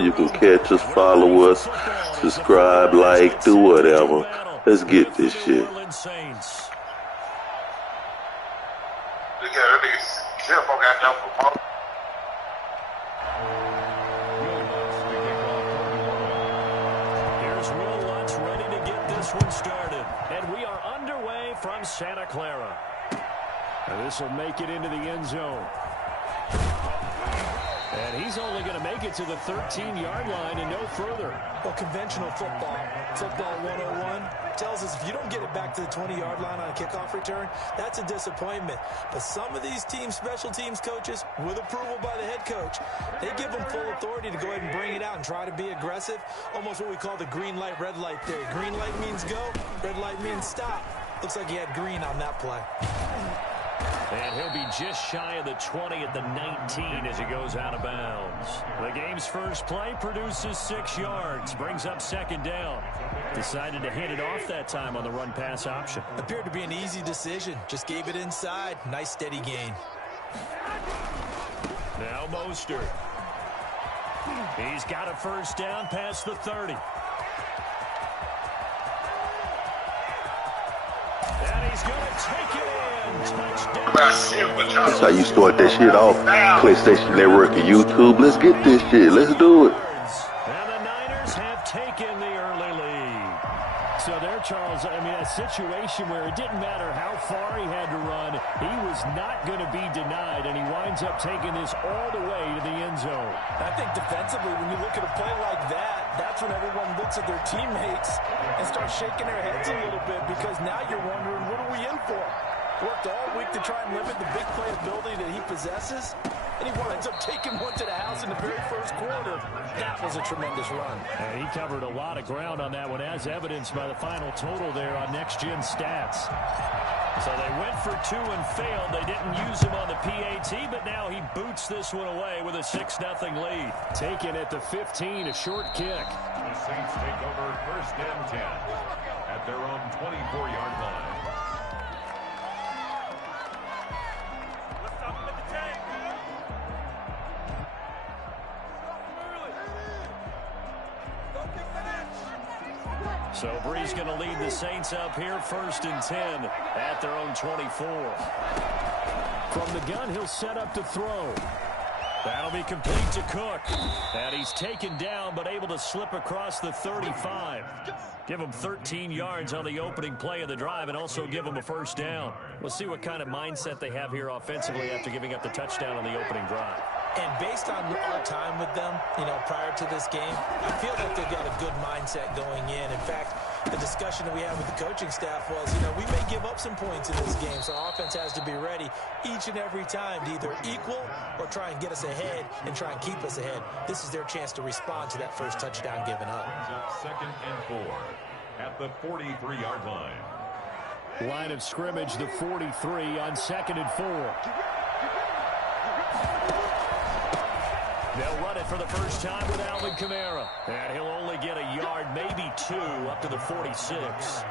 You can catch us, follow us, subscribe, like, do whatever. Let's get this shit. Here's Will Lutz ready to get this one started. And we are underway from Santa Clara. And this will make it into the end zone. And he's only going to make it to the 13-yard line and no further. Well, conventional football 101, tells us if you don't get it back to the 20-yard line on a kickoff return, that's a disappointment. But some of these team special teams coaches, with approval by the head coach, they give them full authority to go ahead and bring it out and try to be aggressive. Almost what we call the green light, red light theory. Green light means go, red light means stop. Looks like he had green on that play. And he'll be just shy of the 20 at the 19 as he goes out of bounds. The game's first play produces 6 yards, brings up second down. Decided to hit it off that time on the run-pass option. Appeared to be an easy decision. Just gave it inside. Nice steady gain. Now Mostert. He's got a first down past the 30. And he's going to take it in. Touchdown. That's how you start that shit off. PlayStation Network and YouTube. Let's get this shit. Let's do it. And the Niners have taken the early lead. So there, Charles, I mean, a situation where it didn't matter how far he had to run, he was not going to be denied, and he winds up taking this all the way to the end zone. I think defensively, when you look at a play like that, that's when everyone looks at their teammates and starts shaking their heads a little bit, because now you're wondering, what are we in for? Worked all week to try and limit the big play ability that he possesses, and he winds up taking one to the house in the very first quarter. That was a tremendous run. He covered a lot of ground on that one, as evidenced by the final total there on next-gen stats. So they went for 2 and failed. They didn't use him on the PAT, but now he boots this one away with a 6-0 lead. Taken at the 15, a short kick. The Saints take over first and 10 at their own 24-yard line. So Bree's going to lead the Saints up here first and 10 at their own 24. From the gun, he'll set up to throw. That'll be complete to Cook. And he's taken down, but able to slip across the 35. Give him 13 yards on the opening play of the drive and also give him a first down. We'll see what kind of mindset they have here offensively after giving up the touchdown on the opening drive. And based on our time with them, prior to this game, I feel like they've got a good mindset going in. In fact, the discussion that we had with the coaching staff was, we may give up some points in this game, so our offense has to be ready each and every time to either equal or try and get us ahead and try and keep us ahead. This is their chance to respond to that first touchdown given up. Second and 4 at the 43-yard line. Line of scrimmage, the 43 on second and 4. They'll run it for the first time with Alvin Kamara. And he'll only get a yard, maybe 2, up to the 46.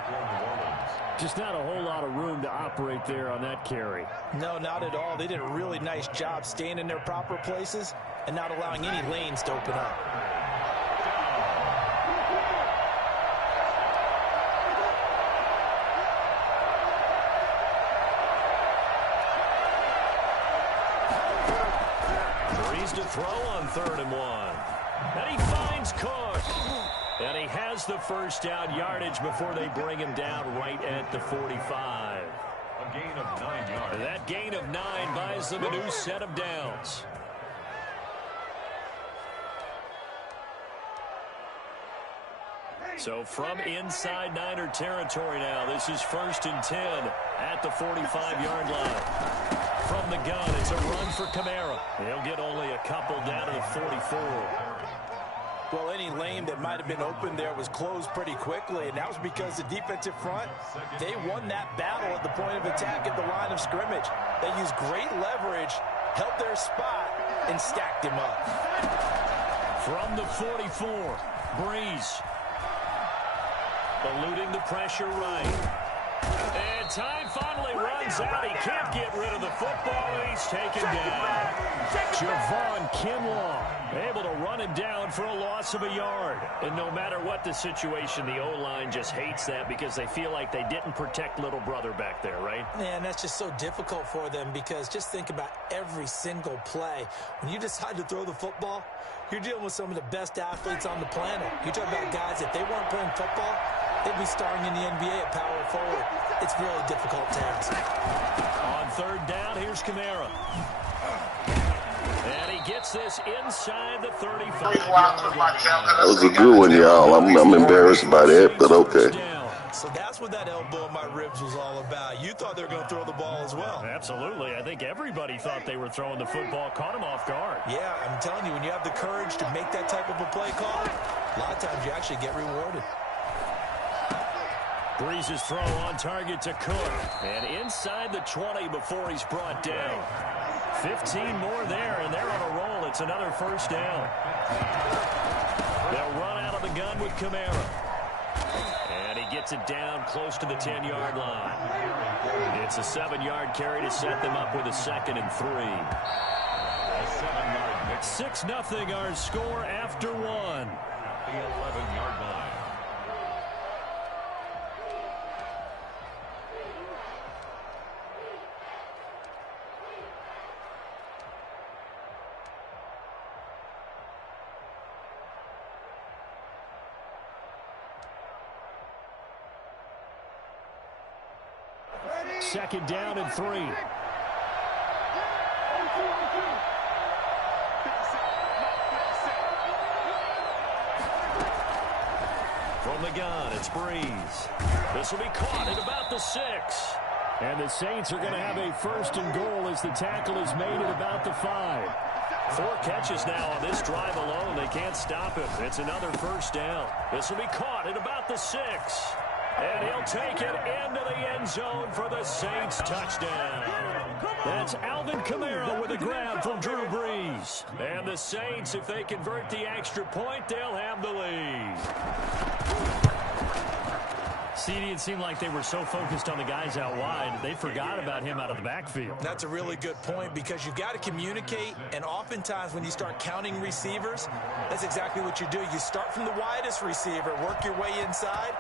Just not a whole lot of room to operate there on that carry. No, not at all. They did a really nice job staying in their proper places and not allowing any lanes to open up. To throw on 3rd and 1. And he finds Cook. And he has the first down yardage before they bring him down right at the 45. A gain of 9 yards. That gain of 9 buys them a new set of downs. So from inside Niner territory now, this is first and 10 at the 45-yard line. From the gun, it's a run for Kamara. He'll get only a couple down to the 44. Well, any lane that might have been open there was closed pretty quickly, and that was because the defensive front, they won that battle at the point of attack at the line of scrimmage. They used great leverage, held their spot, and stacked him up. From the 44, Breeze. Eluding the pressure right. And time finally runs out. He can't get rid of the football, and he's taken down. Javon Kinlaw Able to run him down for a loss of a yard. And no matter what the situation, the O-line just hates that because they feel like they didn't protect little brother back there, right? Man, that's just so difficult for them because just think about every single play. When you decide to throw the football, you're dealing with some of the best athletes on the planet. You talk about guys, if they weren't playing football, they'd be starring in the NBA at power forward. It's a really difficult task. On third down, here's Kamara. And he gets this inside the 35-yard line. That was a good one, y'all. I'm embarrassed by that, but okay. So that's what that elbow in my ribs was all about. You thought they were going to throw the ball as well. Absolutely. I think everybody thought they were throwing the football, caught him off guard. Yeah, I'm telling you, when you have the courage to make that type of a play call, a lot of times you actually get rewarded. Breeze's throw on target to Cook. And inside the 20 before he's brought down. 15 more there, and they're on a roll. It's another first down. They'll run out of the gun with Kamara. And he gets it down close to the 10-yard line. It's a 7-yard carry to set them up with a 2nd and 3. 6-0 our score after 1. The 11-yard line. Second down and 3. From the gun, it's Breeze. This will be caught at about the 6. And the Saints are going to have a 1st and goal as the tackle is made at about the 5. 4 catches now on this drive alone. They can't stop him. It's another first down. This will be caught at about the 6. And he'll take it into the end zone for the Saints touchdown. That's Alvin Kamara with a grab from Drew Brees. And the Saints, if they convert the extra point, they'll have the lead. CD, it seemed like they were so focused on the guys out wide, they forgot about him out of the backfield. That's a really good point because you've got to communicate, and oftentimes when you start counting receivers, that's exactly what you do. You start from the widest receiver, work your way inside.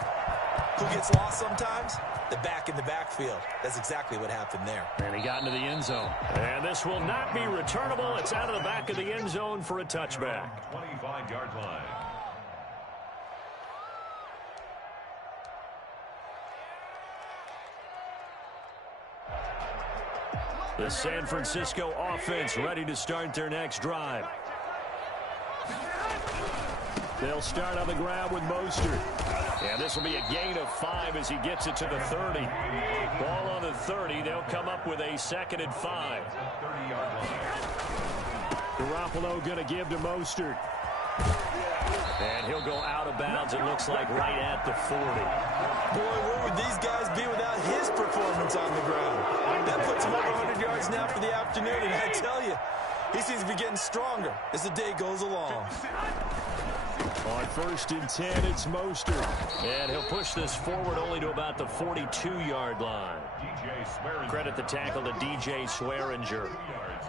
Who gets lost sometimes? The back in the backfield. That's exactly what happened there. And he got into the end zone. And this will not be returnable. It's out of the back of the end zone for a touchback. 25-yard line. The San Francisco offense ready to start their next drive. They'll start on the ground with Mostert. And this will be a gain of 5 as he gets it to the 30. Ball on the 30. They'll come up with a 2nd and 5. Garoppolo going to give to Mostert. And he'll go out of bounds, it looks like, right at the 40. Boy, where would these guys be without his performance on the ground? That puts him over 100 yards now for the afternoon, and I tell you, he seems to be getting stronger as the day goes along. On 1st and 10, it's Mostert. And he'll push this forward only to about the 42-yard line. Credit the tackle to DJ Swearinger.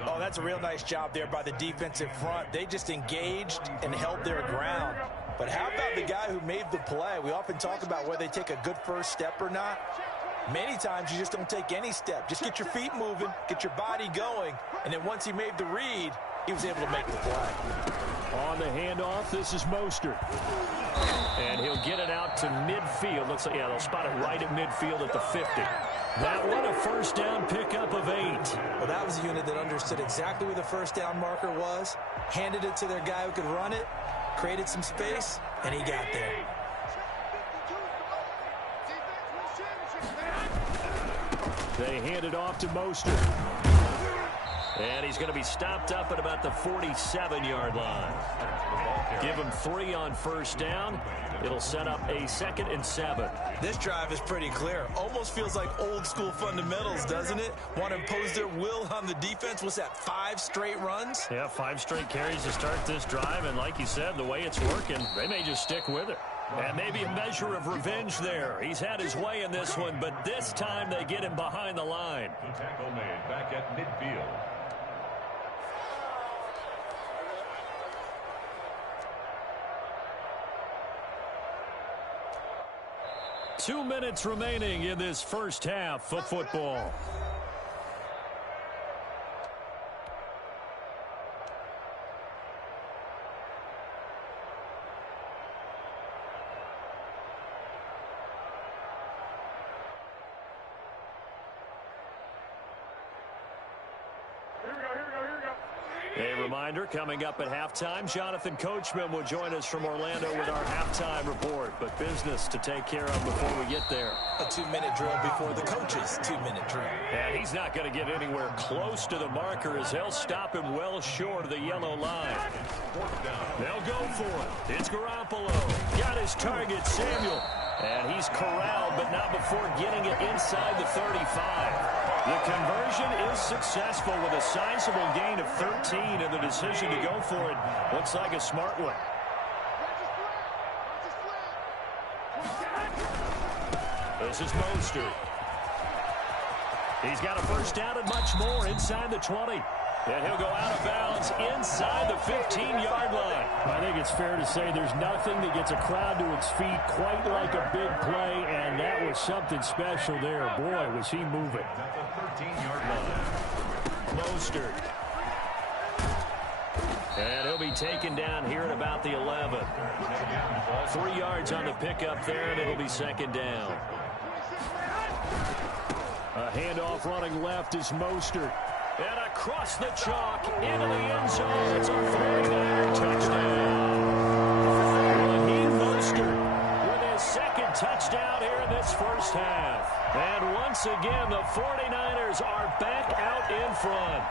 Oh, that's a real nice job there by the defensive front. They just engaged and held their ground. But how about the guy who made the play? We often talk about whether they take a good first step or not. Many times you just don't take any step. Just get your feet moving, get your body going, and then once he made the read, he was able to make the play. On the handoff, this is Mostert. And he'll get it out to midfield. Looks like, yeah, they'll spot it right at midfield at the 50. That one, a first down pickup of 8. Well, that was a unit that understood exactly where the first down marker was, handed it to their guy who could run it, created some space, and he got there. They hand it off to Mostert. And he's going to be stopped up at about the 47-yard line. Give him 3 on first down. It'll set up a 2nd and 7. This drive is pretty clear. Almost feels like old school fundamentals, doesn't it? Want to impose their will on the defense. What's that, 5 straight runs? Yeah, 5 straight carries to start this drive. And like you said, the way it's working, they may just stick with it. And maybe a measure of revenge there. He's had his way in this one, but this time they get him behind the line. The tackle made back at midfield. 2 minutes remaining in this first half of football. A reminder, coming up at halftime, Jonathan Coachman will join us from Orlando with our halftime report. But business to take care of before we get there. A 2-minute drill before the coach's 2-minute drill. And he's not going to get anywhere close to the marker as they'll stop him well short of the yellow line. They'll go for it. It's Garoppolo. Got his target, Samuel. And he's corralled, but not before getting it inside the 35. The conversion is successful with a sizable gain of 13, and the decision to go for it looks like a smart one. This is Mostert. He's got a first down and much more inside the 20. And he'll go out of bounds inside the 15-yard line. I think it's fair to say there's nothing that gets a crowd to its feet quite like a big play, and that was something special there. Boy, was he moving. At the 13-yard line. Mostert. And he'll be taken down here at about the 11. 3 yards on the pickup there, and it'll be second down. A handoff running left is Mostert. And across the chalk into the end zone. It's a 49er touchdown. Raheem Mostert with his second touchdown here in this first half. And once again, the 49ers are back out in front.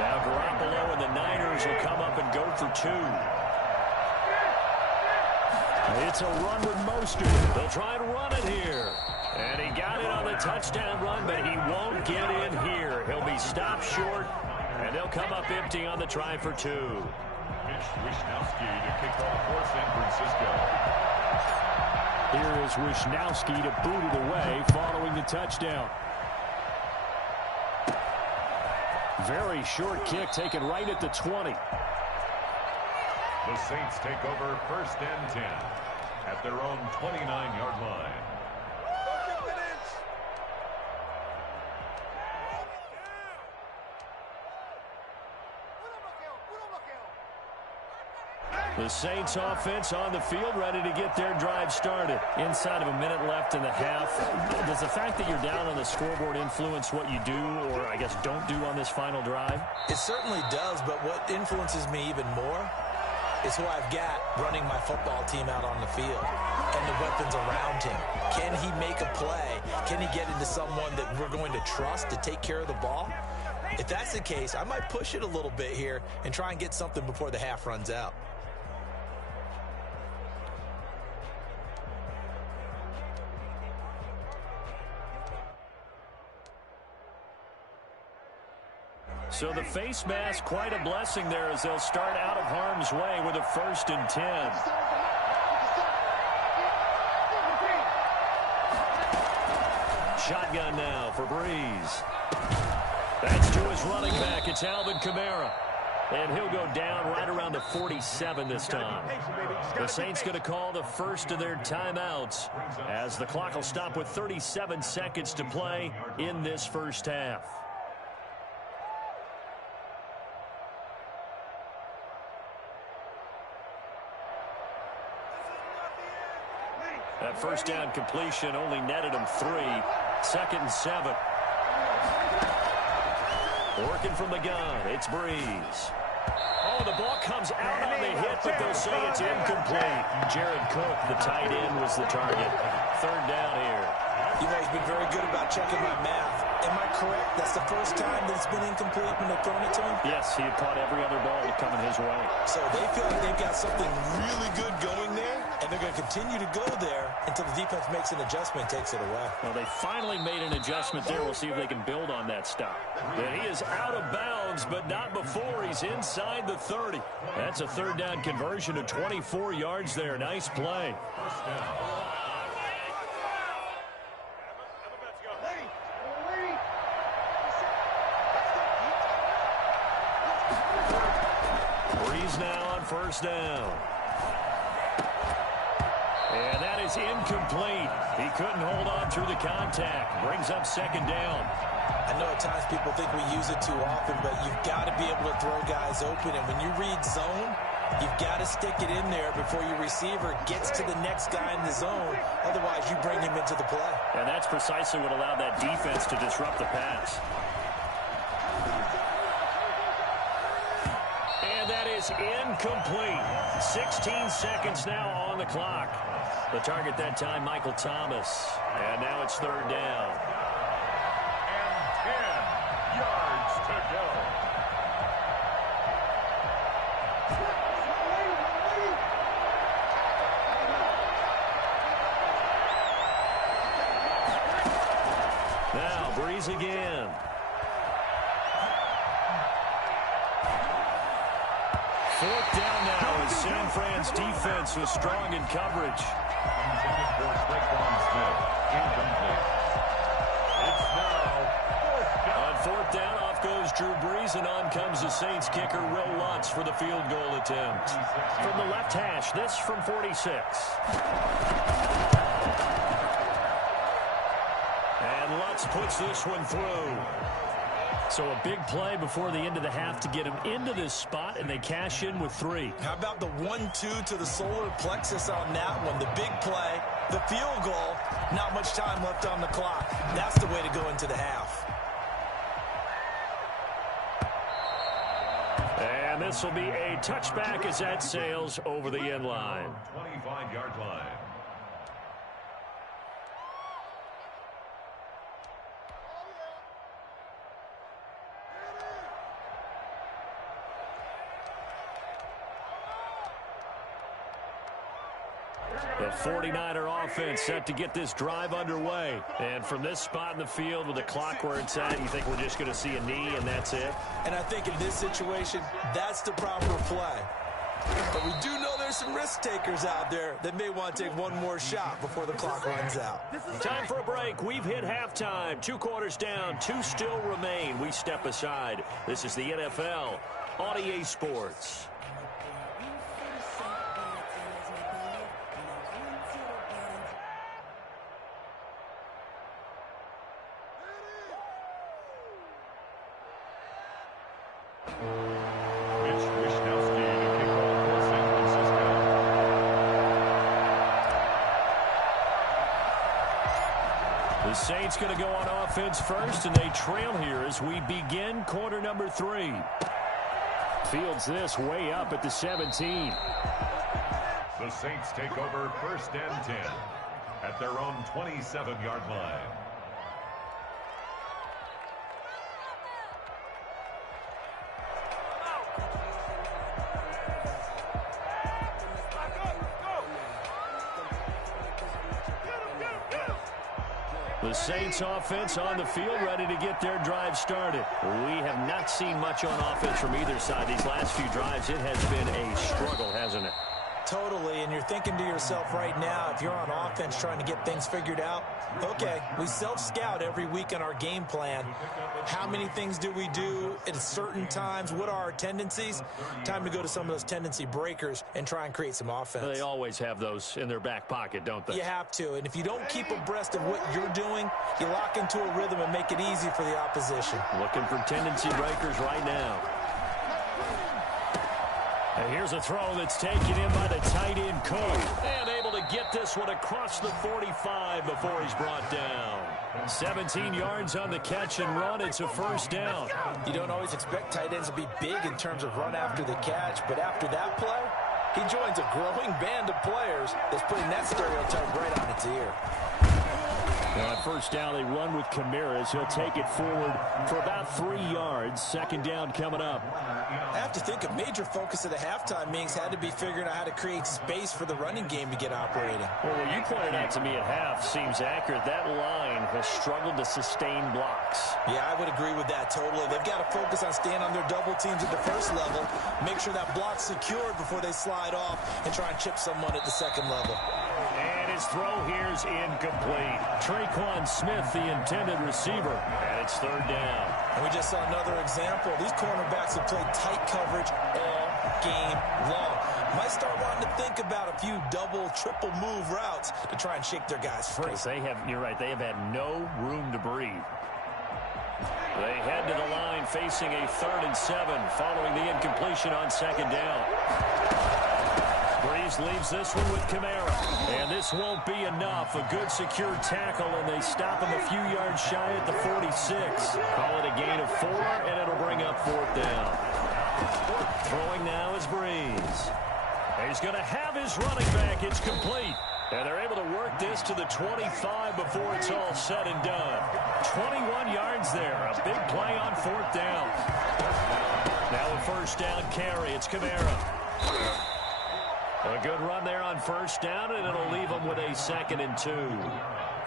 Now Garoppolo and the Niners will come up and go for 2. It's a run with Mostert. They'll try and run it here. And he got it on the touchdown run, but he won't get in here. He'll be stopped short, and they'll come up empty on the try for 2. Mitch Wishnowsky to kick off for San Francisco. Here is Wishnowsky to boot it away following the touchdown. Very short kick taken right at the 20. The Saints take over first and 10 at their own 29-yard line. The Saints offense on the field ready to get their drive started. Inside of a minute left in the half. Does the fact that you're down on the scoreboard influence what you do, or I guess don't do on this final drive? It certainly does, but what influences me even more is who I've got running my football team out on the field and the weapons around him. Can he make a play? Can he get into someone that we're going to trust to take care of the ball? If that's the case, I might push it a little bit here and try and get something before the half runs out. So the face mask, quite a blessing there as they'll start out of harm's way with a 1st and 10. Shotgun now for Breeze. That's to his running back. It's Alvin Kamara. And he'll go down right around the 47 this time. The Saints going to call the first of their timeouts as the clock will stop with 37 seconds to play in this first half. That first down completion only netted him 3. 2nd and 7. Working from the gun, it's Breeze. Oh, the ball comes out on the hit, but they'll say it's incomplete. Jared Cook, the tight end, was the target. 3rd down here. You know, he's been very good about checking my math. Am I correct? That's the first time that it's been incomplete when they've thrown it to him? Yes, he had caught every other ball coming his way. So they feel like they've got something really good going there, and they're going to continue to go there until the defense makes an adjustment and takes it away. Well, they finally made an adjustment there. We'll see if they can build on that stop. And he is out of bounds, but not before he's inside the 30. That's a 3rd down conversion of 24 yards there. Nice play. Breeze now on first down. And that is incomplete. He couldn't hold on through the contact. Brings up second down. I know at times people think we use it too often, but you've got to be able to throw guys open. And when you read zone, you've got to stick it in there before your receiver gets to the next guy in the zone. Otherwise, you bring him into the play. And that's precisely what allowed that defense to disrupt the pass. And that is incomplete. 16 seconds now on the clock. The target that time, Michael Thomas. And now it's third down. And 10 yards to go. Now, Breeze again. Fourth down now as San Fran's defense was strong in coverage. Intended for Saquon Smith. Incomplete. It's now fourth down. On fourth down, off goes Drew Brees, and on comes the Saints kicker, Will Lutz, for the field goal attempt. From the left hash, this from 46. And Lutz puts this one through. So a big play before the end of the half to get him into this spot, and they cash in with 3. How about the 1-2 to the solar plexus on that one? The big play, the field goal, not much time left on the clock. That's the way to go into the half. And this will be a touchback as that sails over the end line. 25-yard line. The 49er offense set to get this drive underway. And from this spot in the field with the clock where it's at, you think we're just going to see a knee and that's it? And I think in this situation, that's the proper play. But we do know there's some risk takers out there that may want to take one more shot before the clock runs out. Time for a break. We've hit halftime. 2 quarters down, 2 still remain. We step aside. This is the NFL on EA Sports. The Saints going to go on offense first, and they trail here as we begin quarter number 3. Fields this way up at the 17. The Saints take over first and 10 at their own 27-yard line. The Saints offense on the field, ready to get their drive started. We have not seen much on offense from either side these last few drives. It has been a struggle, hasn't it? Totally, and you're thinking to yourself right now, if you're on offense trying to get things figured out, okay, we self-scout every week on our game plan. How many things do we do at certain times? What are our tendencies? Time to go to some of those tendency breakers and try and create some offense. They always have those in their back pocket, don't they? You have to, and if you don't keep abreast of what you're doing, you lock into a rhythm and make it easy for the opposition. Looking for tendency breakers right now. And here's a throw that's taken in by the tight end Cook. And able to get this one across the 45 before he's brought down. 17 yards on the catch and run. It's a first down. You don't always expect tight ends to be big in terms of run after the catch, but after that play, he joins a growing band of players that's putting that stereotype right on its ear. Now on first down, they run with Kamiras. He'll take it forward for about 3 yards. Second down coming up. I have to think a major focus of the halftime meetings had to be figuring out how to create space for the running game to get operating. Well, what you pointed out to me at half seems accurate. That line has struggled to sustain blocks. Yeah, I would agree with that totally. They've got to focus on staying on their double teams at the first level, make sure that block's secured before they slide off and try and chip someone at the second level. And his throw here's incomplete. Traquan Smith, the intended receiver, and it's third down. And we just saw another example. These cornerbacks have played tight coverage all game long. Might start wanting to think about a few double, triple move routes to try and shake their guys free. You're right, they have had no room to breathe. They head to the line facing a 3rd and 7 following the incompletion on 2nd down. Breeze leaves this one with Kamara. And this won't be enough. A good secure tackle, and they stop him a few yards shy at the 46. Call it a gain of 4, and it'll bring up 4th down. Throwing now is Breeze. He's going to have his running back. It's complete. And they're able to work this to the 25 before it's all said and done. 21 yards there. A big play on 4th down. Now a 1st down carry. It's Kamara. A good run there on 1st down, and it'll leave them with a 2nd and 2.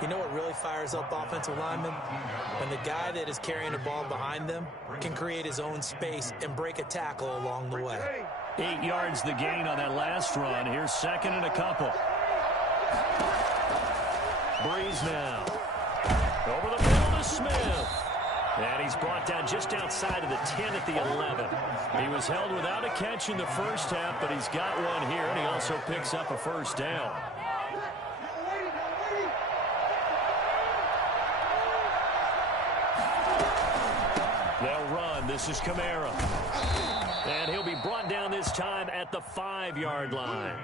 You know what really fires up offensive linemen? When the guy that is carrying the ball behind them can create his own space and break a tackle along the way. 8 yards the gain on that last run. Here's 2nd and a couple. Breeze now. Over the middle to Smith. And he's brought down just outside of the 10 at the 11. He was held without a catch in the first half, but he's got one here, and he also picks up a 1st down. They'll run. This is Kamara. And he'll be brought down this time at the 5-yard line.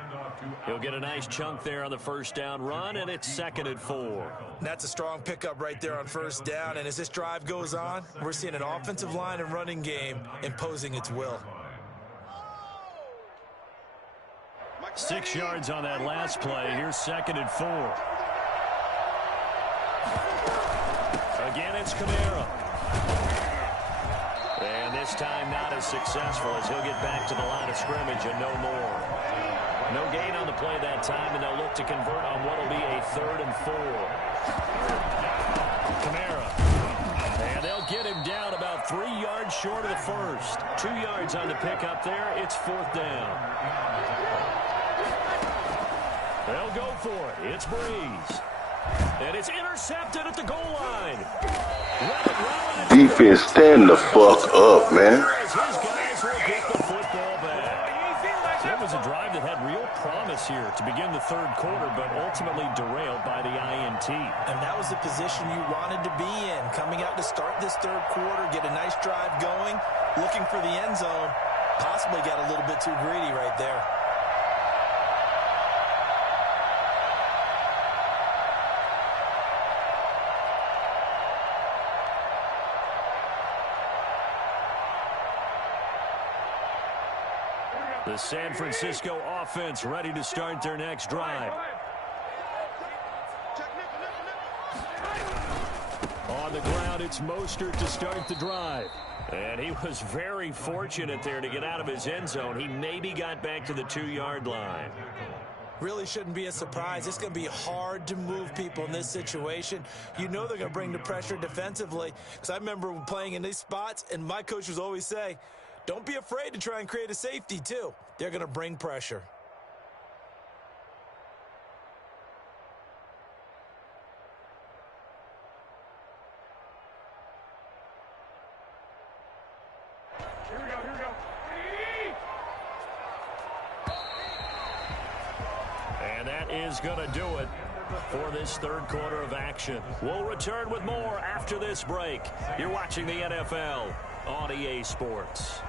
He'll get a nice chunk there on the 1st down run, and it's 2nd and 4. That's a strong pickup right there on 1st down, and as this drive goes on, we're seeing an offensive line and running game imposing its will. 6 yards on that last play. Here's 2nd and 4. Again, it's Kamara. And this time not as successful as he'll get back to the line of scrimmage and no more. No gain on the play that time, and they'll look to convert on what will be a 3rd and 4. Kamara. And they'll get him down about 3 yards short of the 1st. 2 yards on the pickup there. It's 4th down. They'll go for it. It's Breeze. And it's intercepted at the goal line. Defense, stand the fuck up, man. His guys will get the football back. It was a drive that had real promise here to begin the 3rd quarter, but ultimately derailed by the INT. And that was the position you wanted to be in. Coming out to start this 3rd quarter, get a nice drive going, looking for the end zone. Possibly got a little bit too greedy right there. The San Francisco offense ready to start their next drive. On the ground, it's Mostert to start the drive. And he was very fortunate there to get out of his end zone. He maybe got back to the 2-yard line. Really shouldn't be a surprise. It's going to be hard to move people in this situation. You know they're going to bring the pressure defensively. Because I remember playing in these spots, and my coach would always say, don't be afraid to try and create a safety, too. They're going to bring pressure. Here we go. And that is going to do it for this 3rd quarter of action. We'll return with more after this break. You're watching the NFL on EA Sports.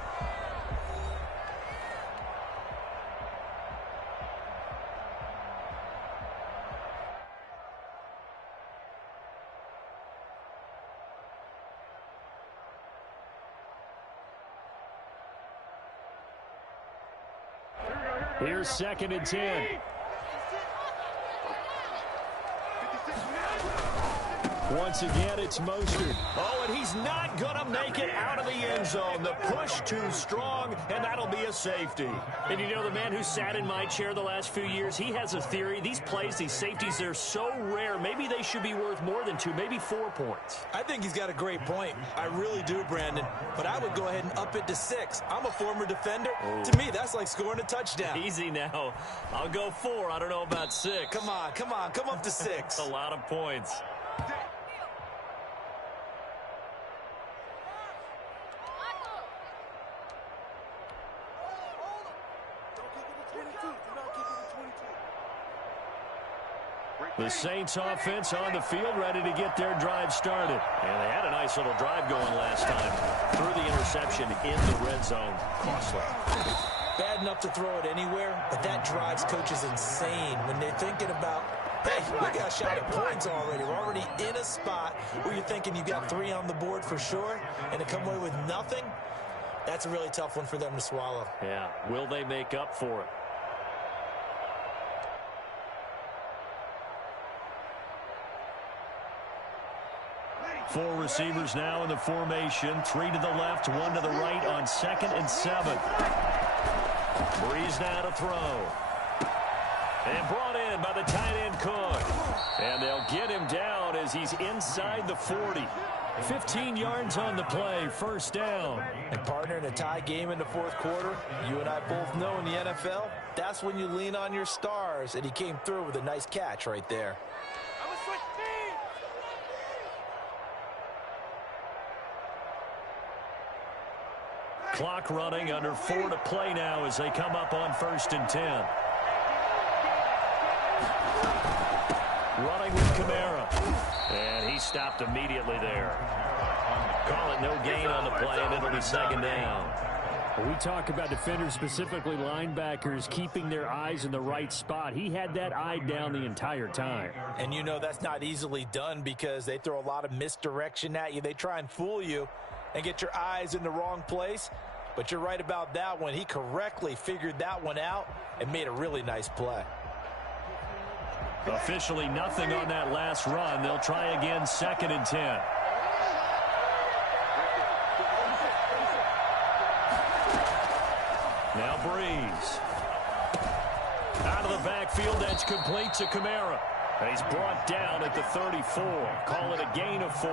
Here's 2nd and 10. Once again, it's Mostert. Oh, and he's not going to make it out of the end zone. The push too strong, and that'll be a safety. And you know, the man who sat in my chair the last few years, he has a theory. These plays, these safeties, they're so rare. Maybe they should be worth more than 2, maybe 4 points. I think he's got a great point. I really do, Brandon. But I would go ahead and up it to 6. I'm a former defender. Oh. To me, that's like scoring a touchdown. Easy now. I'll go 4. I don't know about 6. Come on. Come up to 6. A lot of points. The Saints offense on the field, ready to get their drive started. And they had a nice little drive going last time. Threw the interception in the red zone. Costly. Bad enough to throw it anywhere, but that drives coaches insane when they're thinking about, hey, we got a shot at points already. We're already in a spot where you're thinking you got 3 on the board for sure, and to come away with nothing, that's a really tough one for them to swallow. Yeah, will they make up for it? Four receivers now in the formation. 3 to the left, 1 to the right on 2nd and 7. Breeze now to throw. And brought in by the tight end Cook. And they'll get him down as he's inside the 40. 15 yards on the play, first down. And partner, in a tie game in the fourth quarter, you and I both know in the NFL, that's when you lean on your stars. And he came through with a nice catch right there. Clock running, under 4 to play now as they come up on 1st and 10. Running with Kamara. And he stopped immediately there. Call it no gain on the play, and it'll be 2nd down. We talk about defenders, specifically linebackers, keeping their eyes in the right spot. He had that eye down the entire time. And you know that's not easily done because they throw a lot of misdirection at you. They try and fool you and get your eyes in the wrong place. But you're right about that one. He correctly figured that one out and made a really nice play. Officially nothing on that last run. They'll try again, 2nd and 10. Now Breeze. Out of the backfield, that's complete to Kamara. And he's brought down at the 34. Call it a gain of 4.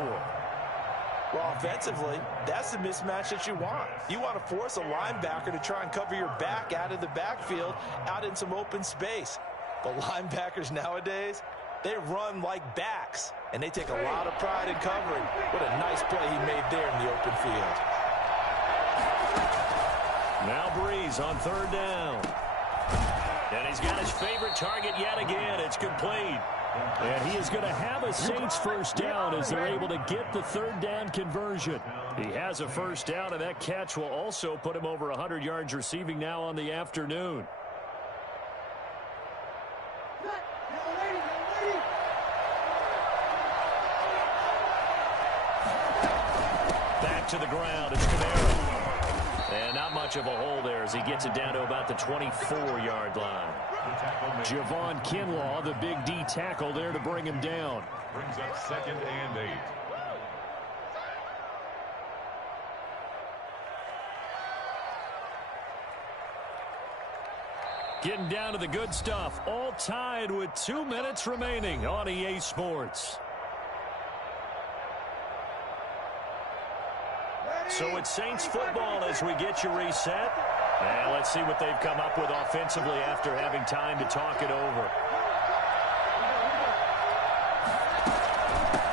Well, offensively, that's the mismatch that you want. You want to force a linebacker to try and cover your back out of the backfield, out in some open space. But linebackers nowadays, they run like backs, and they take a lot of pride in covering. What a nice play he made there in the open field. Now Breeze on 3rd down. And he's got his favorite target yet again. It's complete. And he is going to have a Saints first down as they're able to get the 3rd down conversion. He has a first down, and that catch will also put him over 100 yards receiving now on the afternoon. Back to the ground. It's Kamara. And not much of a hole there as he gets it down to about the 24-yard line. Javon Kinlaw, the big D tackle there to bring him down. Brings up 2nd and 8. Getting down to the good stuff. All tied with 2 minutes remaining on EA Sports. So it's Saints football as we get you reset. And let's see what they've come up with offensively after having time to talk it over.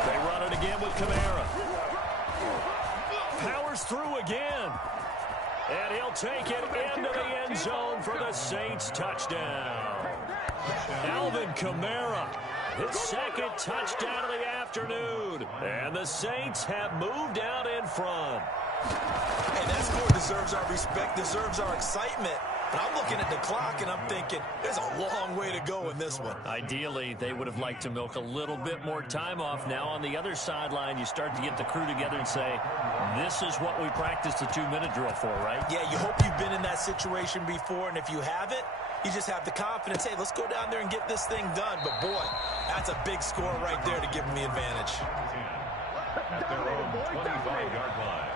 They run it again with Kamara. Powers through again. And he'll take it into the end zone for the Saints touchdown. Alvin Kamara, his 2nd touchdown of the afternoon. And the Saints have moved out in front. Hey, that score deserves our respect, deserves our excitement. But I'm looking at the clock, and I'm thinking, there's a long way to go in this one. Ideally, they would have liked to milk a little bit more time off. Now, on the other sideline, you start to get the crew together and say, this is what we practiced the 2-minute drill for, right? Yeah, you hope you've been in that situation before, and if you haven't, you just have the confidence, hey, let's go down there and get this thing done. But, boy, that's a big score right there to give them the advantage. At their own 25-yard line.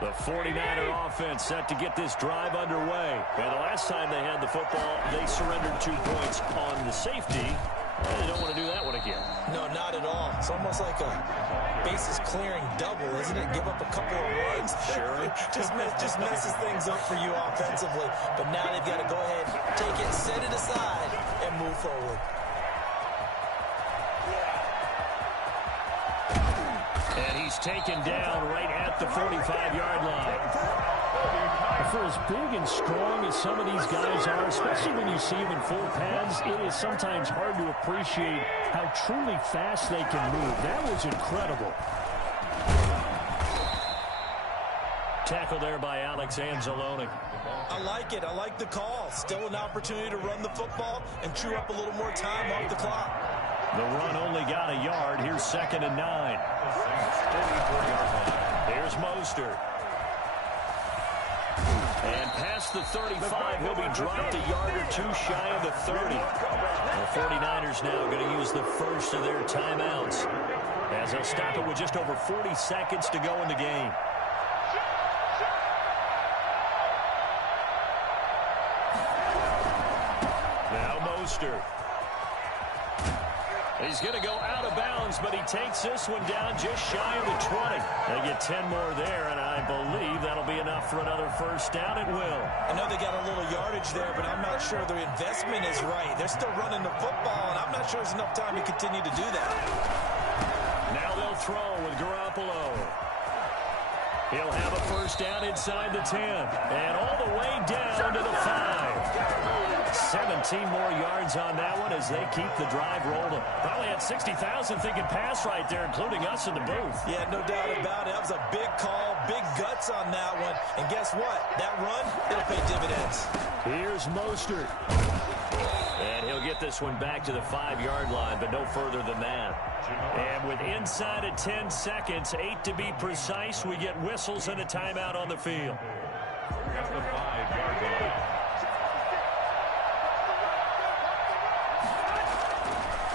The 49er offense set to get this drive underway. And the last time they had the football, they surrendered 2 points on the safety. And they don't want to do that one again. No, not at all. It's almost like a bases clearing double, isn't it? Give up a couple of runs. Sure. just messes things up for you offensively. But now they've got to go ahead, take it, set it aside, and move forward. And he's taken down right at the 45-yard line. For as big and strong as some of these guys are, especially when you see them in full pads, it is sometimes hard to appreciate how truly fast they can move. That was incredible. Tackle there by Alex Anzalone. I like it. I like the call. Still an opportunity to run the football and chew up a little more time off the clock. The run only got a yard. Here's 2nd and 9. Here's Mostert. And past the 35, he'll be dropped a yard or 2 shy of the 30. The 49ers now going to use the first of their timeouts as they'll stop it with just over 40 seconds to go in the game. Now Mostert. He's going to go out of bounds, but he takes this one down just shy of the 20. They get 10 more there, and I believe that'll be enough for another first down. It will. I know they got a little yardage there, but I'm not sure their investment is right. They're still running the football, and I'm not sure there's enough time to continue to do that. Now they'll throw with Garoppolo. He'll have a first down inside the 10, and all the way down to the 5. 17 more yards on that one as they keep the drive rolling. Probably had 60,000 thinking pass right there, including us in the booth. Yeah, no doubt about it. That was a big call, big guts on that one. And guess what? That run, it'll pay dividends. Here's Mostert. And he'll get this one back to the 5-yard line, but no further than that. And with inside of 10 seconds, 8 to be precise, we get whistles and a timeout on the field. At the 5-yard line.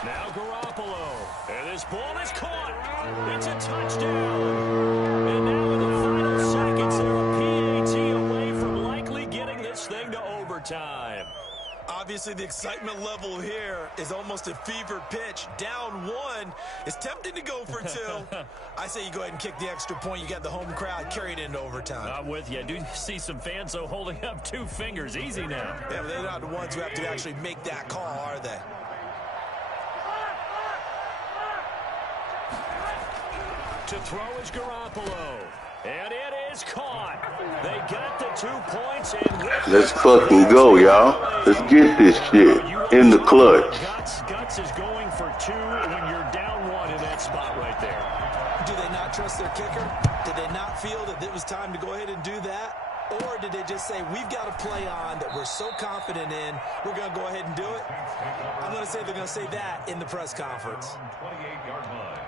Now Garoppolo. And this ball is caught. It's a touchdown. And now in the final seconds, they're a PAT away from likely getting this thing to overtime. Obviously, the excitement level here is almost a fever pitch. Down 1. It's tempting to go for 2. I say you go ahead and kick the extra point. You got the home crowd carried into overtime. I'm with you. I do see some fans, though, holding up 2 fingers. Easy now. Yeah, but they're not the ones who have to actually make that call, are they? To throw is Garoppolo. And it is caught. They got the 2 points. And Let's fucking go, y'all. Let's get this shit in the clutch. Guts is going for 2 when you're down 1 in that spot right there. Do they not trust their kicker? Did they not feel that it was time to go ahead and do that? Or did they just say, we've got a play on that we're so confident in, we're going to go ahead and do it? I'm going to say they're going to say that in the press conference. 28-yard line.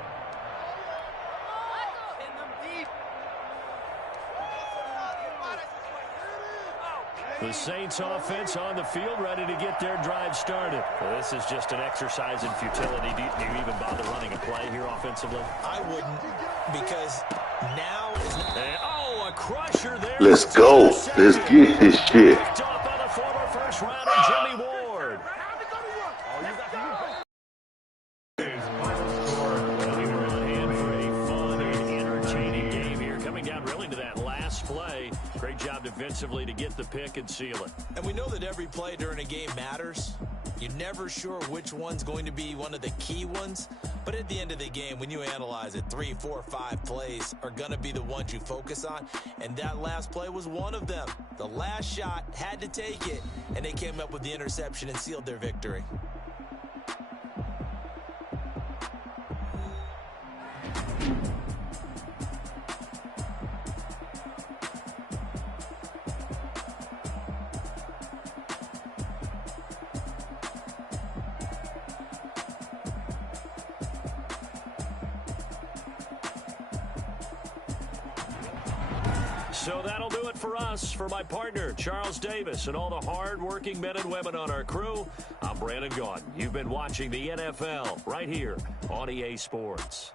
The Saints offense on the field ready to get their drive started. Well, this is just an exercise in futility. Do you even bother running a play here offensively? I wouldn't, because now is not... Oh, a crusher there. Let's go. Let's get this shit. Picked up by the former first rounder, Jimmy Ward. Running around hand for a fun and entertaining game here. Coming down really to that last play. Great job defensively to get the pick and seal it. And we know that every play during a game matters. You're never sure which one's going to be one of the key ones. But at the end of the game, when you analyze it, 3, 4, 5 plays are going to be the ones you focus on. And that last play was one of them. The last shot had to take it, and they came up with the interception and sealed their victory. So that'll do it for us. For my partner, Charles Davis, and all the hard-working men and women on our crew, I'm Brandon Gaudin. You've been watching the NFL right here on EA Sports.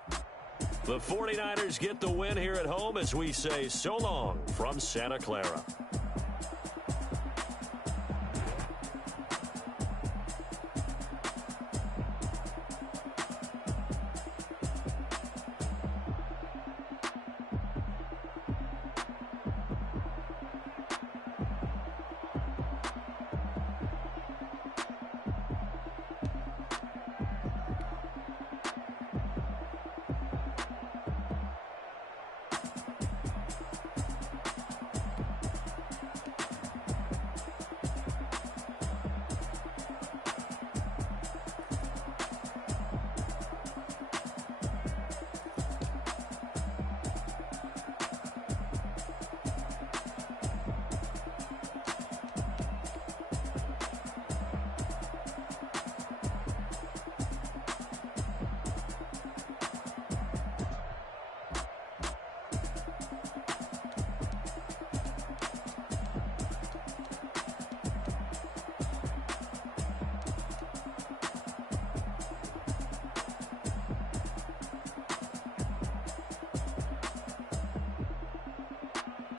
The 49ers get the win here at home as we say so long from Santa Clara.